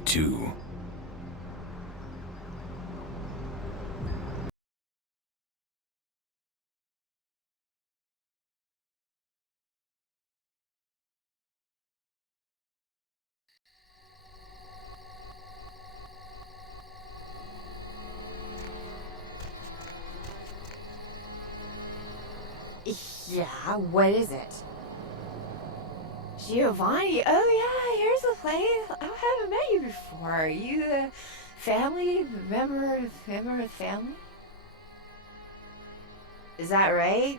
it too. Yeah, what is it? Giovanni, oh yeah, here's the place. I haven't met you before. Are you the family? Member of family? Is that right?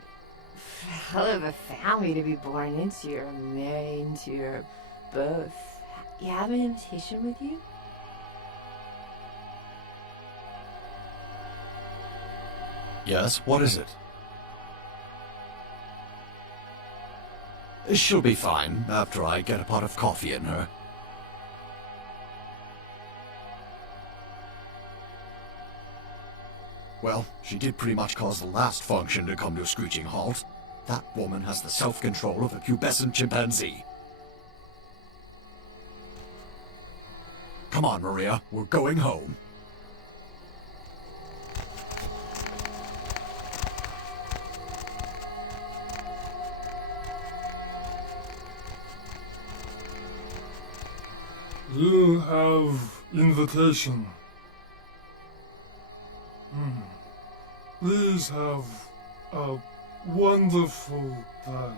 Hell of a family to be born into or married into or both. You have an invitation with you? Yes, what is it? She'll be fine after I get a pot of coffee in her. Well, she did pretty much cause the last function to come to a screeching halt. That woman has the self-control of a pubescent chimpanzee. Come on, Maria, we're going home. You have invitation. Please have a wonderful time.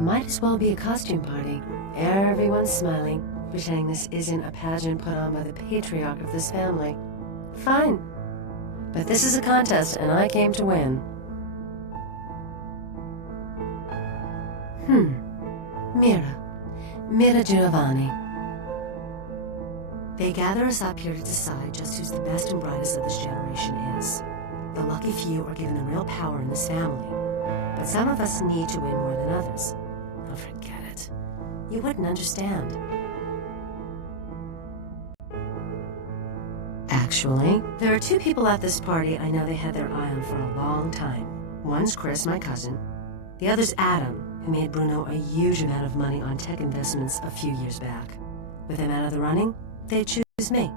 Might as well be a costume party. Everyone's smiling, pretending this isn't a pageant put on by the patriarch of this family. Fine. But this is a contest, and I came to win. Mira Giovanni. They gather us up here to decide just who's the best and brightest of this generation is. The lucky few are given the real power in this family. But some of us need to win more than others. Oh, forget it. You wouldn't understand. Actually, there are two people at this party I know they had their eye on for a long time. One's Chris, my cousin. The other's Adam, who made Bruno a huge amount of money on tech investments a few years back. With him out of the running, they choose me.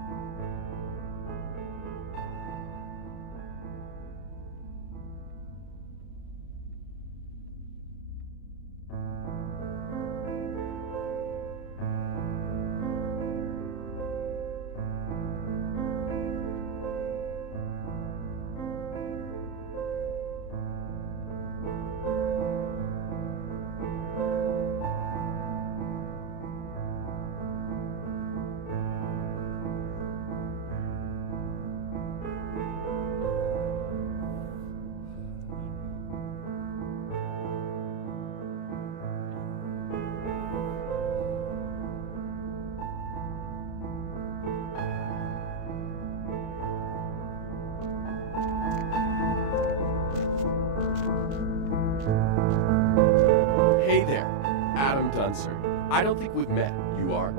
Hey there, Adam Dunser. I don't think we've met. You are?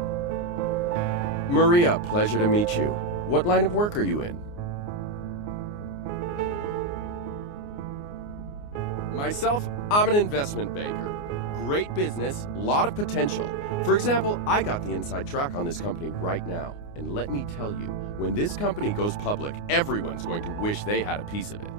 Maria, pleasure to meet you. What line of work are you in? Myself, I'm an investment banker. Great business, lot of potential. For example, I got the inside track on this company right now. And let me tell you, when this company goes public, everyone's going to wish they had a piece of it.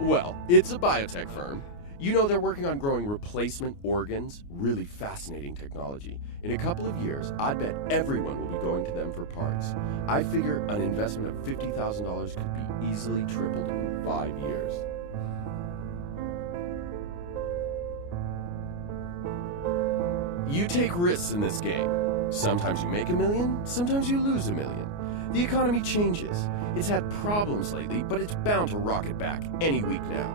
Well, it's a biotech firm. You know they're working on growing replacement organs. Really fascinating technology. In a couple of years, I bet everyone will be going to them for parts. I figure an investment of $50,000 could be easily tripled in 5 years. You take risks in this game. Sometimes you make $1 million, sometimes you lose $1 million. The economy changes. It's had problems lately, but it's bound to rocket back any week now.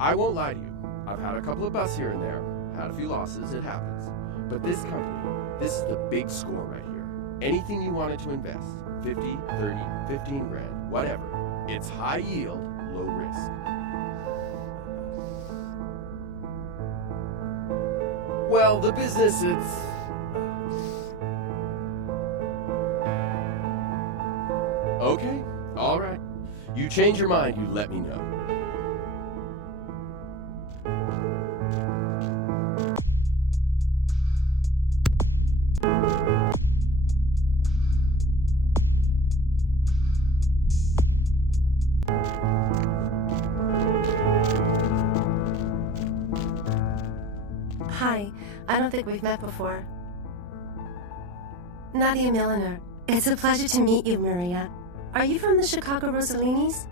I won't lie to you. I've had a couple of busts here and there, had a few losses, it happens. But this company, this is the big score right here. Anything you wanted to invest, 50, 30, 15 grand, whatever. It's high yield, low risk. Well, the business, it's... Okay, all right. You change your mind, you let me know. Hi, I don't think we've met before. Nadia Milliner. It's a pleasure to meet you, Maria. Are you from the Chicago Rossellini's?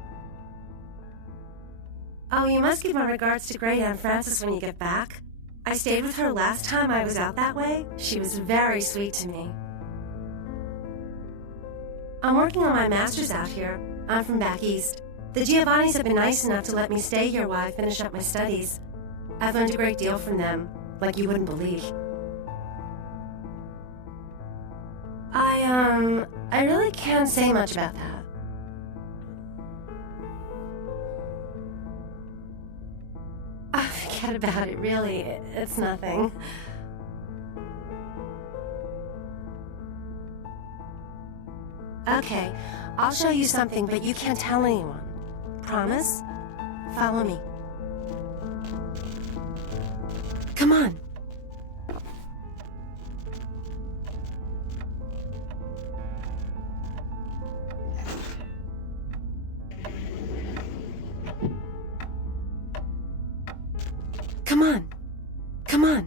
Oh, you must give my regards to Great Aunt Frances when you get back. I stayed with her last time I was out that way. She was very sweet to me. I'm working on my master's out here. I'm from back east. The Giovannis have been nice enough to let me stay here while I finish up my studies. I've learned a great deal from them, like you wouldn't believe. I really can't say much about that. Oh, forget about it, really. It's nothing. Okay, I'll show you something, but you can't tell anyone. Promise? Follow me. Come on. Come on. Come on.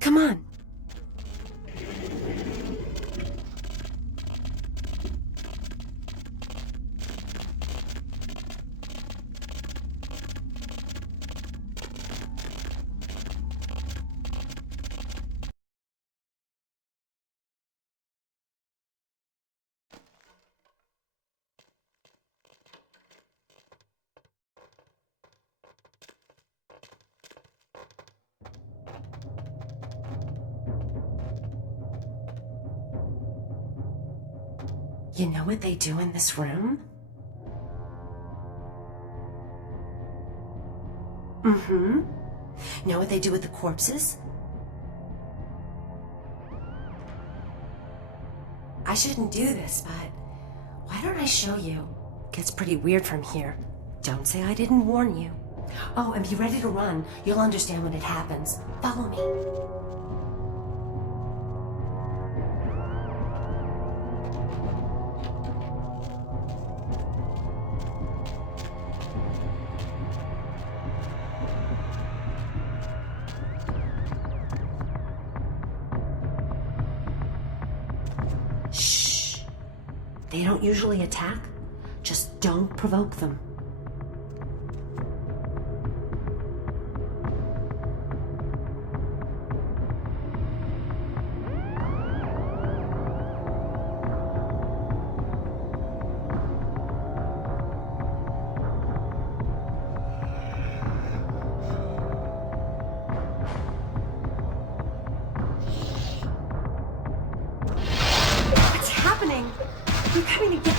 Come on. You know what they do in this room? Mm-hmm. Know what they do with the corpses? I shouldn't do this, but why don't I show you? Gets pretty weird from here. Don't say I didn't warn you. Oh, and be ready to run. You'll understand when it happens. Follow me. Shh. They don't usually attack. Just don't provoke them. What's happening? You're coming to get...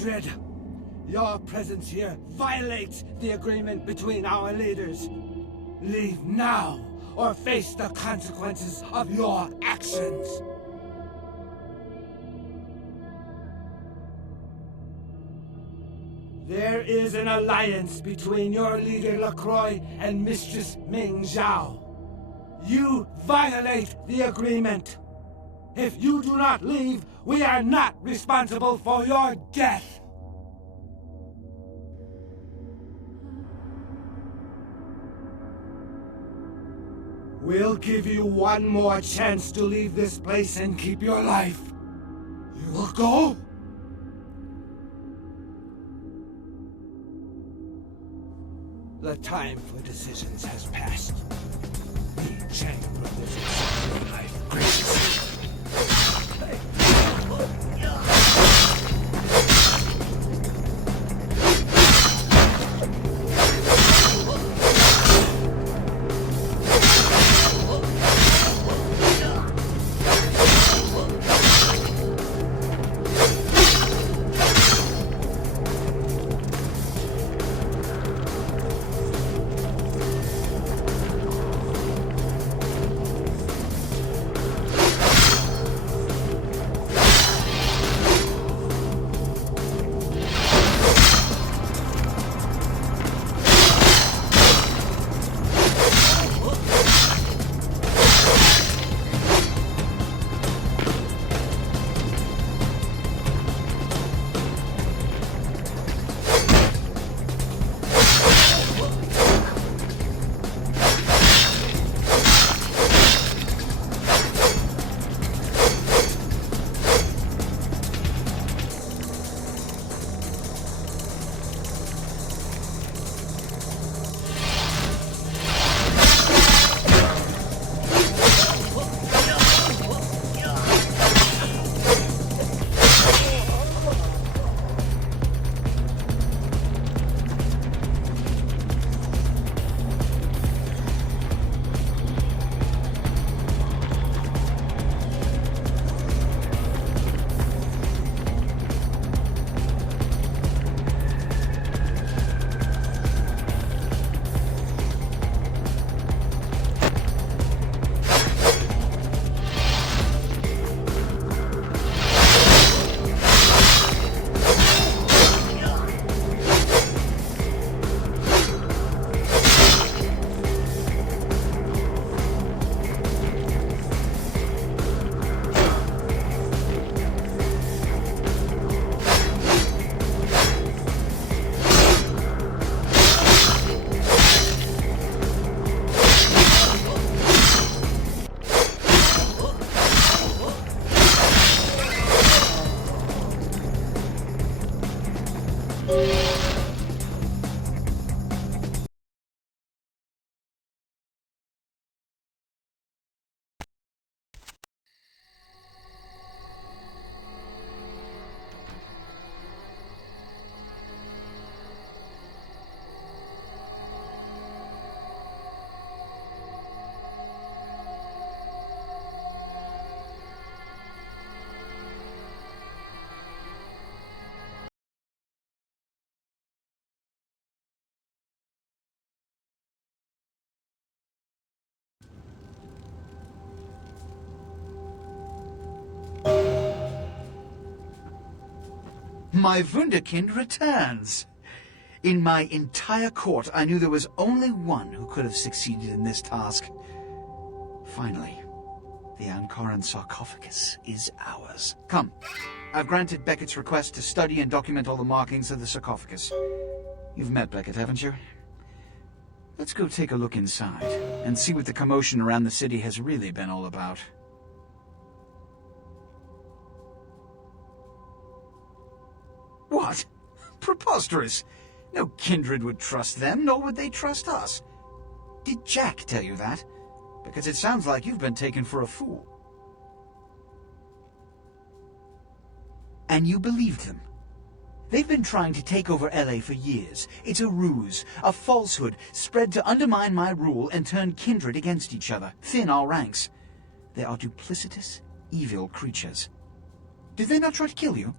kindred. Your presence here violates the agreement between our leaders. Leave now, or face the consequences of your actions. There is an alliance between your leader LaCroix and Mistress Ming Zhao. You violate the agreement. If you do not leave, we are not responsible for your death. We'll give you one more chance to leave this place and keep your life. You will go? The time for decisions has passed. The Chang brothers accept your life graciously. My Wunderkind returns. In my entire court, I knew there was only one who could have succeeded in this task. Finally, the Ankaran sarcophagus is ours. Come, I've granted Beckett's request to study and document all the markings of the sarcophagus. You've met Beckett, haven't you? Let's go take a look inside and see what the commotion around the city has really been all about. What? Preposterous! No kindred would trust them, nor would they trust us. Did Jack tell you that? Because it sounds like you've been taken for a fool. And you believed them? They've been trying to take over LA for years. It's a ruse, a falsehood, spread to undermine my rule and turn kindred against each other, thin our ranks. They are duplicitous, evil creatures. Did they not try to kill you?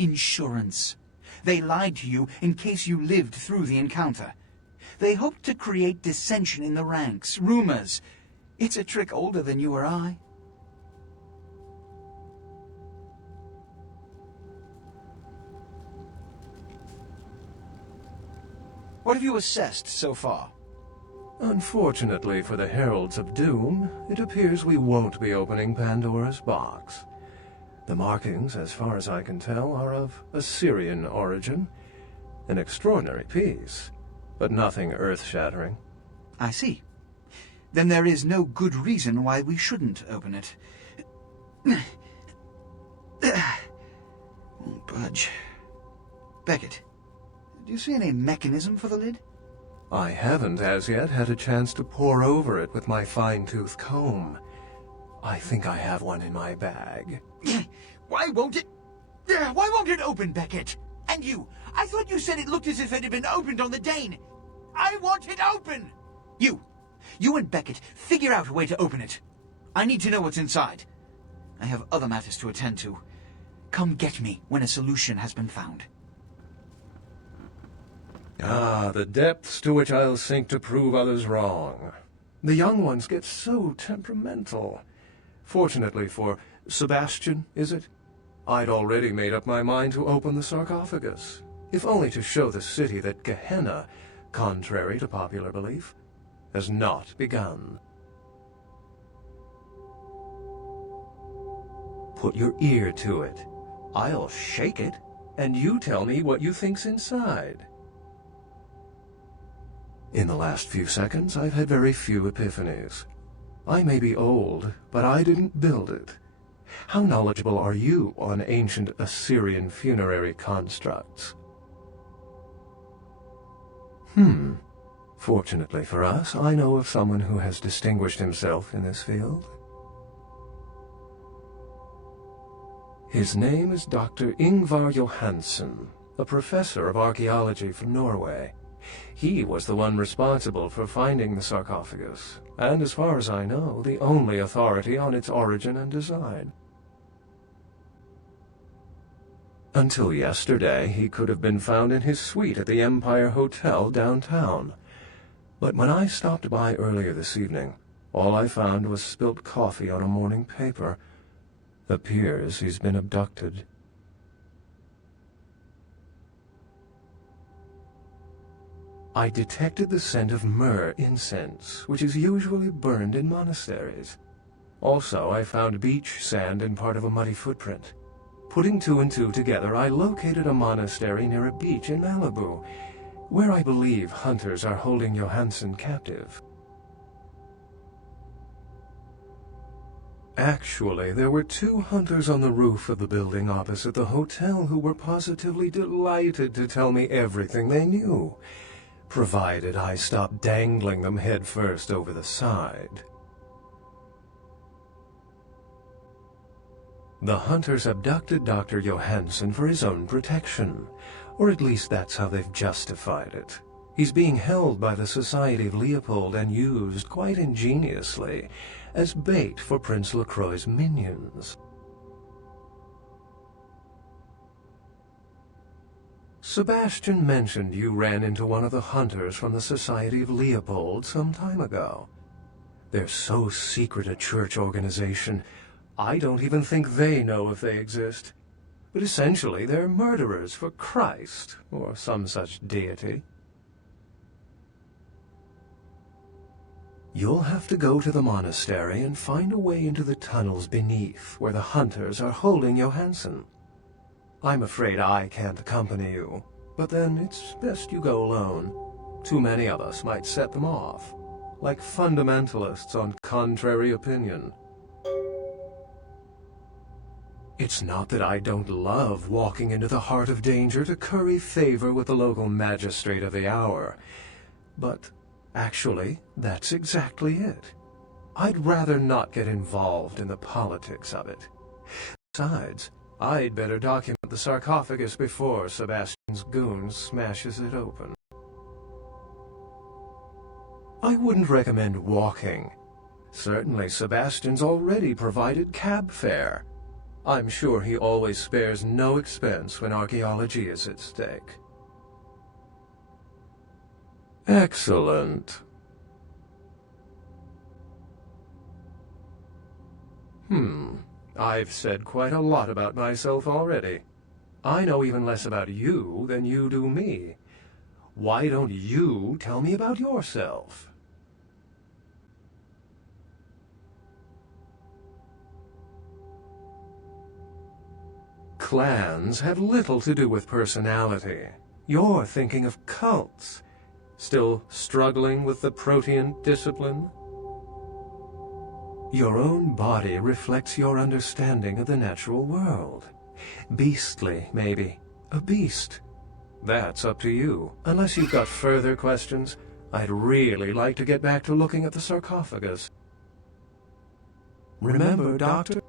Insurance. They lied to you in case you lived through the encounter. They hoped to create dissension in the ranks, rumors. It's a trick older than you or I. What have you assessed so far? Unfortunately for the Heralds of Doom, it appears we won't be opening Pandora's box. The markings, as far as I can tell, are of Assyrian origin. An extraordinary piece, but nothing earth-shattering. I see. Then there is no good reason why we shouldn't open it. Won't budge. Beckett, do you see any mechanism for the lid? I haven't as yet had a chance to pore over it with my fine-tooth comb. I think I have one in my bag. Why won't it open, Beckett? And you, I thought you said it looked as if it had been opened on the Dane. I want it open! You and Beckett, figure out a way to open it. I need to know what's inside. I have other matters to attend to. Come get me when a solution has been found. Ah, the depths to which I'll sink to prove others wrong. The young ones get so temperamental. Fortunately for Sebastian, is it? I'd already made up my mind to open the sarcophagus, if only to show the city that Gehenna, contrary to popular belief, has not begun. Put your ear to it. I'll shake it, and you tell me what you think's inside. In the last few seconds, I've had very few epiphanies. I may be old, but I didn't build it. How knowledgeable are you on ancient Assyrian funerary constructs? Fortunately for us, I know of someone who has distinguished himself in this field. His name is Dr. Ingvar Johansen, a professor of archaeology from Norway. He was the one responsible for finding the sarcophagus, and as far as I know, the only authority on its origin and design. Until yesterday, he could have been found in his suite at the Empire Hotel downtown. But when I stopped by earlier this evening, all I found was spilt coffee on a morning paper. Appears he's been abducted. I detected the scent of myrrh incense, which is usually burned in monasteries. Also, I found beach sand in part of a muddy footprint. Putting two and two together, I located a monastery near a beach in Malibu, where I believe hunters are holding Johansen captive. Actually, there were 2 hunters on the roof of the building opposite the hotel who were positively delighted to tell me everything they knew, provided I stopped dangling them headfirst over the side. The hunters abducted Dr. Johansen for his own protection, or at least that's how they've justified it. He's being held by the Society of Leopold and used, quite ingeniously, as bait for Prince Lacroix's minions. Sebastian mentioned you ran into one of the hunters from the Society of Leopold some time ago. They're so secret a church organization, I don't even think they know if they exist. But essentially, they're murderers for Christ, or some such deity. You'll have to go to the monastery and find a way into the tunnels beneath, where the hunters are holding Johansen. I'm afraid I can't accompany you, but then it's best you go alone. Too many of us might set them off, like fundamentalists on contrary opinion. It's not that I don't love walking into the heart of danger to curry favor with the local magistrate of the hour, but actually, that's exactly it. I'd rather not get involved in the politics of it. Besides, I'd better document the sarcophagus before Sebastian's goon smashes it open. I wouldn't recommend walking. Certainly, Sebastian's already provided cab fare. I'm sure he always spares no expense when archaeology is at stake. Excellent. I've said quite a lot about myself already. I know even less about you than you do me. Why don't you tell me about yourself? Clans have little to do with personality. You're thinking of cults. Still struggling with the protean discipline? Your own body reflects your understanding of the natural world. Beastly, maybe. A beast. That's up to you. Unless you've got further questions, I'd really like to get back to looking at the sarcophagus. Remember, Doctor?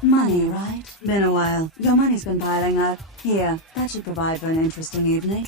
Money, right? Been a while. Your money's been piling up. Here, that should provide for an interesting evening.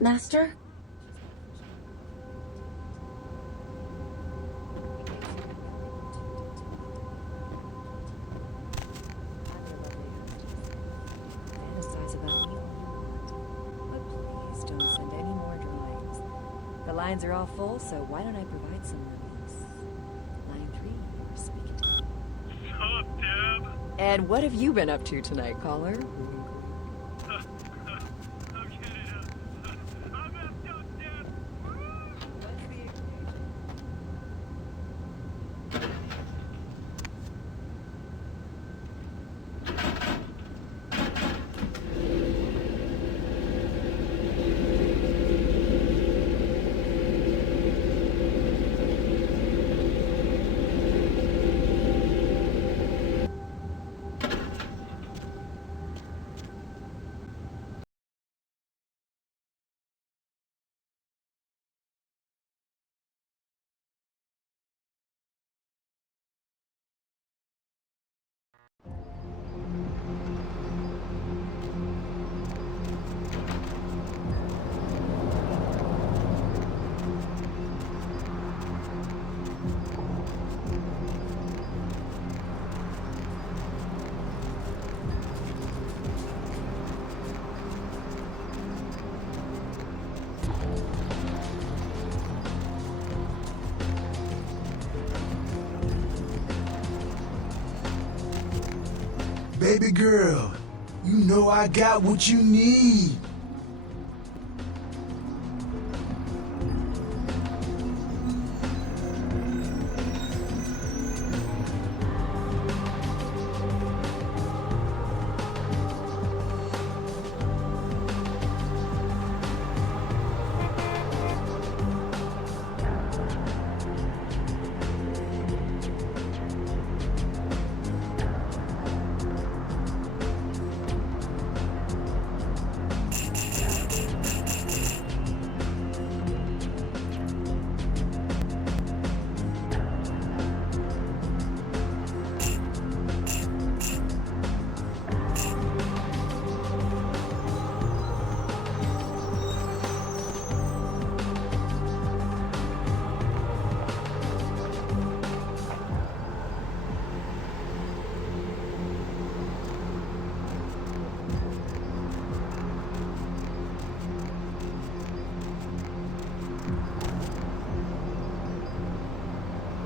Master? Fantasize about me all you want. But please don't send any more drawings. The lines are all full, so why don't I provide some reliefs? Line 3, you're speaking to me. Sup, Deb? And what have you been up to tonight, caller? Baby girl, you know I got what you need.